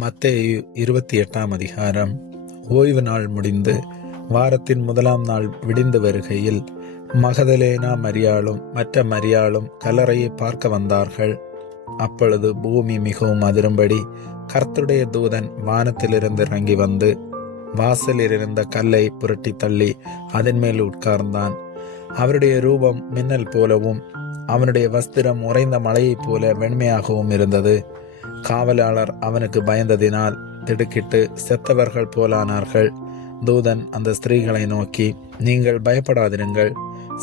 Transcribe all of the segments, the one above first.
மத்தேயு 28 அதிகாரம். ஓய்வு நாள் முடிந்து வாரத்தின் முதலாம் நாள் விடிந்து வருகையில் மகதலேனா மரியாளும் மற்ற மரியாளும் கல்லறையை பார்க்க வந்தார்கள். அப்பொழுது பூமி மிகவும் அதிரும்படி கர்த்தருடைய தூதன் வானத்திலிருந்து இறங்கி வந்து வாசலில் இருந்த கல்லை புரட்டி தள்ளி அதன் மேல் உட்கார்ந்தான். அவருடைய ரூபம் மின்னல் போலவும் அவனுடைய வஸ்திரம் உறைந்த மலையைப் போல வெண்மையாகவும் இருந்தது. காவலாளர் அவனுக்கு பயந்ததினால் திடுக்கிட்டு செத்தவர்கள் போலானார்கள். தூதன் அந்த ஸ்திரீகளை நோக்கி, நீங்கள் பயப்படாதிருங்கள்,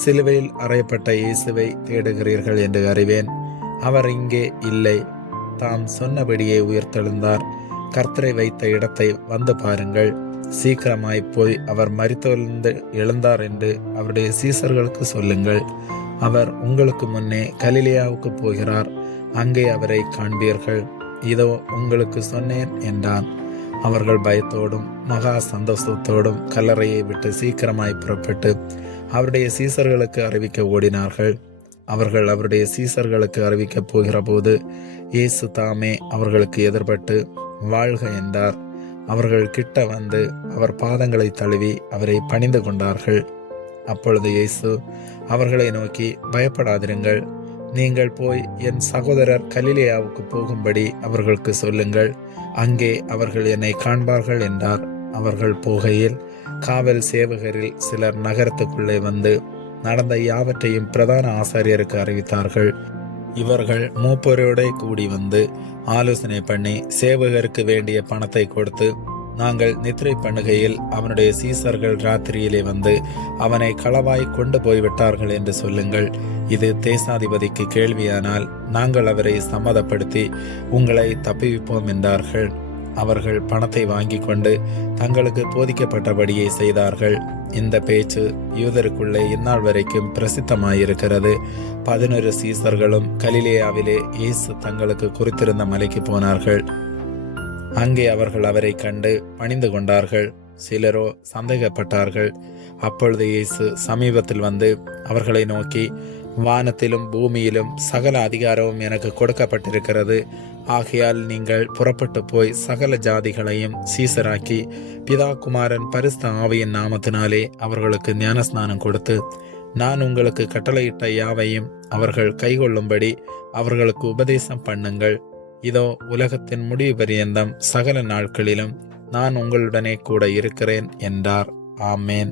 சிலுவையில் அறையப்பட்ட இயேசுவை தேடுகிறீர்கள் என்று அறிவேன். அவர் இங்கே இல்லை, தாம் சொன்னபடியே உயிர்த்தெழுந்தார். கர்த்தரை வைத்த இடத்தை வந்து பாருங்கள். சீக்கிரமாய் போய் அவர் மரித்தெழுந்து எழுந்தார் என்று அவருடைய சீசர்களுக்கு சொல்லுங்கள். அவர் உங்களுக்கு முன்னே கலிலேயாவுக்கு போகிறார், அங்கே அவரை காண்பீர்கள். இதோ உங்களுக்கு சொன்னேன் என்றான். அவர்கள் பயத்தோடும் மகா சந்தோஷத்தோடும் கல்லறையை விட்டு சீக்கிரமாய் புறப்பட்டு அவருடைய சீசர்களுக்கு அறிவிக்க ஓடினார்கள். அவர்கள் அவருடைய சீசர்களுக்கு அறிவிக்கப் போகிற போது இயேசு தாமே அவர்களுக்கு எதிர்பட்டு வாழ்க என்றார். அவர்கள் கிட்ட வந்து அவர் பாதங்களை தழுவி அவரை பணிந்து கொண்டார்கள். அப்பொழுது இயேசு அவர்களை நோக்கி, பயப்படாதிருங்கள், நீங்கள் போய் என் சகோதரர் கலிலேயாவுக்கு போகும்படி அவர்களுக்கு சொல்லுங்கள், அங்கே அவர்கள் என்னை காண்பார்கள் என்றார். அவர்கள் போகையில் காவல் சேவகரில் சிலர் நகரத்துக்குள்ளே வந்து நடந்த யாவற்றையும் பிரதான ஆசாரியருக்கு அறிவித்தார்கள். இவர்கள் மூப்பரோட கூடி வந்து ஆலோசனை பண்ணி சேவகருக்கு வேண்டிய பணத்தை கொடுத்து, நாங்கள் நித்திரை பண்ணுகையில் அவனுடைய சீசர்கள் ராத்திரியிலே வந்து அவனை களவாய் கொண்டு போய்விட்டார்கள் என்று சொல்லுங்கள். இது தேசாதிபதிக்கு கேள்வியானால் நாங்கள் அவரை சம்மதப்படுத்தி உங்களை தப்புவிப்போம் என்றார்கள். அவர்கள் பணத்தை வாங்கி கொண்டு தங்களுக்கு போதிக்கப்பட்டபடியே செய்தார்கள். இந்த பேச்சு யூதருக்குள்ளே இந்நாள் வரைக்கும் பிரசித்தமாயிருக்கிறது. 11 சீசர்களும் கலிலேயாவிலே இயேசு தங்களுக்கு குறித்திருந்த மலைக்கு போனார்கள். அங்கே அவர்கள் அவரை கண்டு பணிந்து கொண்டார்கள். சிலரோ சந்தேகப்பட்டார்கள். அப்பொழுது இயேசு சமீபத்தில் வந்து அவர்களை நோக்கி, வானத்திலும் பூமியிலும் சகல அதிகாரமும் எனக்கு கொடுக்கப்பட்டிருக்கிறது. ஆகையால் நீங்கள் புறப்பட்டு போய் சகல ஜாதிகளையும் சீசராக்கி பிதா குமாரன் பரிசுத்த ஆவியின் நாமத்தினாலே அவர்களுக்கு ஞானஸ்நானம் கொடுத்து நான் உங்களுக்கு கட்டளையிட்ட யாவையும் அவர்கள் கைகொள்ளும்படி அவர்களுக்கு உபதேசம் பண்ணுங்கள். இதோ உலகத்தின் முடிவு பரியந்தம் சகல நாட்களிலும் நான் உங்களுடனே கூட இருக்கிறேன் என்றார். ஆமேன்.